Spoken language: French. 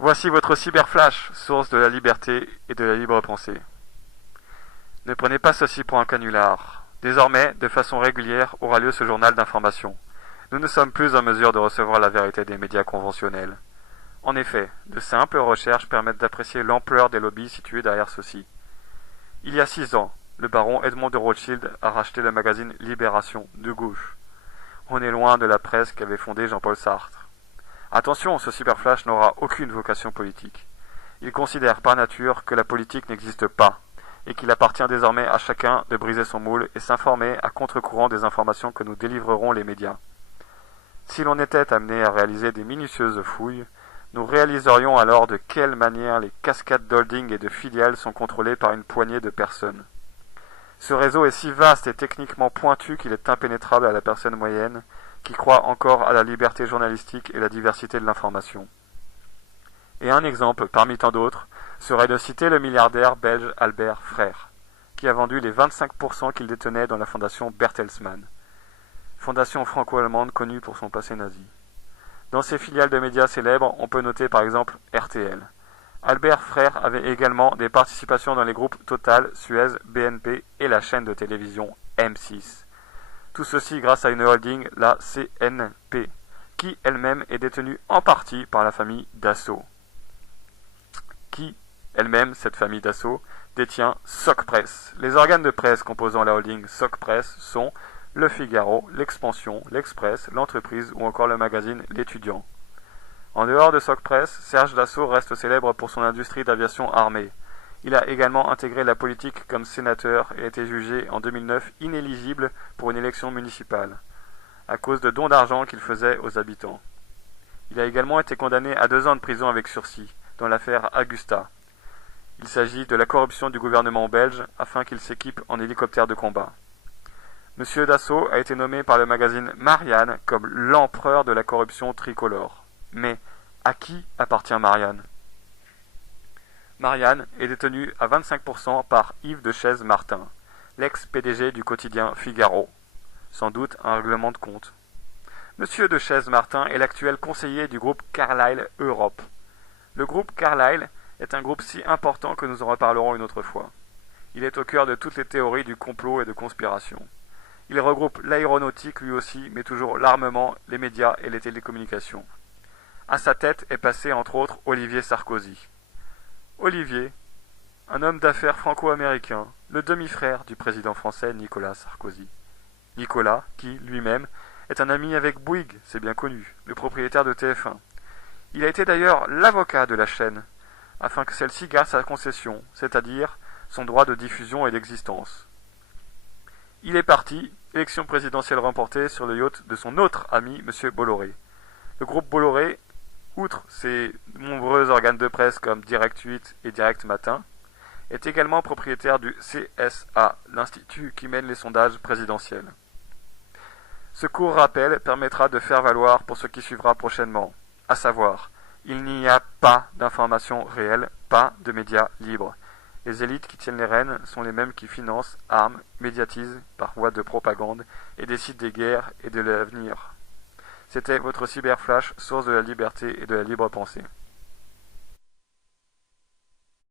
Voici votre cyberflash, source de la liberté et de la libre pensée. Ne prenez pas ceci pour un canular. Désormais, de façon régulière, aura lieu ce journal d'information. Nous ne sommes plus en mesure de recevoir la vérité des médias conventionnels. En effet, de simples recherches permettent d'apprécier l'ampleur des lobbies situés derrière ceux-ci. Il y a 6 ans, le baron Edmond de Rothschild a racheté le magazine Libération de gauche. On est loin de la presse qu'avait fondée Jean-Paul Sartre. Attention, ce cyberflash n'aura aucune vocation politique. Il considère par nature que la politique n'existe pas, et qu'il appartient désormais à chacun de briser son moule et s'informer à contre-courant des informations que nous délivreront les médias. Si l'on était amené à réaliser des minutieuses fouilles, nous réaliserions alors de quelle manière les cascades d'holding et de filiales sont contrôlées par une poignée de personnes. Ce réseau est si vaste et techniquement pointu qu'il est impénétrable à la personne moyenne, qui croit encore à la liberté journalistique et la diversité de l'information. Et un exemple, parmi tant d'autres, serait de citer le milliardaire belge Albert Frère, qui a vendu les 25% qu'il détenait dans la fondation Bertelsmann, fondation franco-allemande connue pour son passé nazi. Dans ses filiales de médias célèbres, on peut noter par exemple RTL. Albert Frère avait également des participations dans les groupes Total, Suez, BNP et la chaîne de télévision M6. Tout ceci grâce à une holding, la CNP, qui elle-même est détenue en partie par la famille Dassault. Qui, elle-même, cette famille Dassault, détient Socpresse. Les organes de presse composant la holding Socpresse sont Le Figaro, L'Expansion, L'Express, L'Entreprise ou encore le magazine L'Étudiant. En dehors de Socpresse, Serge Dassault reste célèbre pour son industrie d'aviation armée. Il a également intégré la politique comme sénateur et a été jugé en 2009 inéligible pour une élection municipale, à cause de dons d'argent qu'il faisait aux habitants. Il a également été condamné à 2 ans de prison avec sursis, dans l'affaire Agusta. Il s'agit de la corruption du gouvernement belge afin qu'il s'équipe en hélicoptère de combat. Monsieur Dassault a été nommé par le magazine Marianne comme l'empereur de la corruption tricolore. Mais à qui appartient Marianne ? Marianne est détenue à 25% par Yves de Chaise-Martin, l'ex-PDG du quotidien Figaro. Sans doute un règlement de compte. Monsieur de Chaise-Martin est l'actuel conseiller du groupe Carlyle Europe. Le groupe Carlyle est un groupe si important que nous en reparlerons une autre fois. Il est au cœur de toutes les théories du complot et de conspiration. Il regroupe l'aéronautique lui aussi, mais toujours l'armement, les médias et les télécommunications. À sa tête est passé entre autres Olivier Sarkozy. Olivier, un homme d'affaires franco-américain, le demi-frère du président français Nicolas Sarkozy. Nicolas, qui, lui-même, est un ami avec Bouygues, c'est bien connu, le propriétaire de TF1. Il a été d'ailleurs l'avocat de la chaîne, afin que celle-ci garde sa concession, c'est-à-dire son droit de diffusion et d'existence. Il est parti, élection présidentielle remportée sur le yacht de son autre ami, M. Bolloré. Le groupe Bolloré, outre ses nombreux organes de presse comme Direct 8 et Direct Matin, est également propriétaire du CSA, l'institut qui mène les sondages présidentiels. Ce court rappel permettra de faire valoir pour ce qui suivra prochainement, à savoir, il n'y a pas d'information réelle, pas de médias libres. Les élites qui tiennent les rênes sont les mêmes qui financent, arment, médiatisent par voie de propagande et décident des guerres et de l'avenir. C'était votre cyberflash, source de la liberté et de la libre pensée.